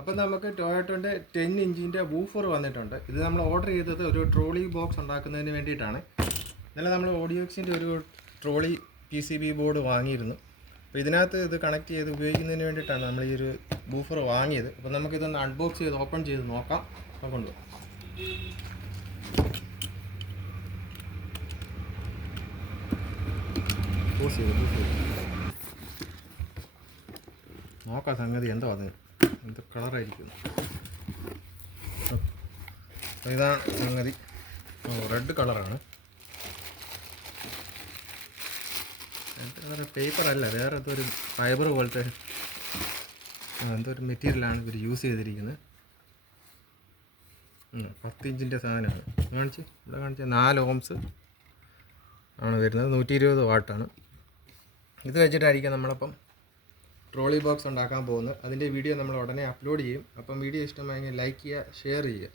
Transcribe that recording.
അപ്പം നമുക്ക് ടൊയോട്ടോൻ്റെ 10 ഇഞ്ചിൻ്റെ വൂഫർ വന്നിട്ടുണ്ട്. ഇത് നമ്മൾ ഓർഡർ ചെയ്തത് ഒരു ട്രോളി ബോക്സ് ഉണ്ടാക്കുന്നതിന് വേണ്ടിയിട്ടാണ്. ഇന്നലെ നമ്മൾ ഓഡിയോക്സിൻ്റെ ഒരു ട്രോളി PCB ബോർഡ് വാങ്ങിയിരുന്നു. അപ്പോൾ ഇതിനകത്ത് ഇത് കണക്ട് ചെയ്ത് ഉപയോഗിക്കുന്നതിന് വേണ്ടിയിട്ടാണ് നമ്മൾ ഈ ഒരു വൂഫർ വാങ്ങിയത്. അപ്പോൾ നമുക്കിതൊന്ന് അൺബോക്സ് ചെയ്ത് ഓപ്പൺ ചെയ്ത് നോക്കാം. കൊണ്ട് നോക്കാം സംഗതി എന്തോ അത് എന്ത് കളറായിരിക്കും. ഇതാണ് സംഗതി, റെഡ് കളറാണ്. പേപ്പർ അല്ല, വേറെ എന്തോ ഫൈബർ പോലത്തെ എന്തോ ഒരു മെറ്റീരിയലാണ് ഇവർ യൂസ് ചെയ്തിരിക്കുന്നത്. 10 ഇഞ്ചിൻ്റെ സാധനമാണ് ഇവിടെ കാണിച്ച 4 ഓംസ് ആണ് വരുന്നത്. 120 വാട്ടാണ്. ഇത് വെച്ചിട്ടായിരിക്കും നമ്മളപ്പം ട്രോളി ബോക്സ് ഉണ്ടാക്കാൻ പോകുന്നത്. അതിൻ്റെ വീഡിയോ നമ്മൾ ഉടനെ അപ്ലോഡ് ചെയ്യും. അപ്പം വീഡിയോ ഇഷ്ടമായെങ്കിൽ ലൈക്ക് ചെയ്യുക, ഷെയർ ചെയ്യുക.